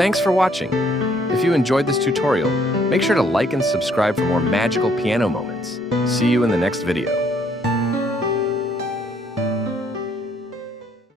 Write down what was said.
Thanks for watching. If you enjoyed this tutorial, make sure to like and subscribe for more magical piano moments. See you in the next video.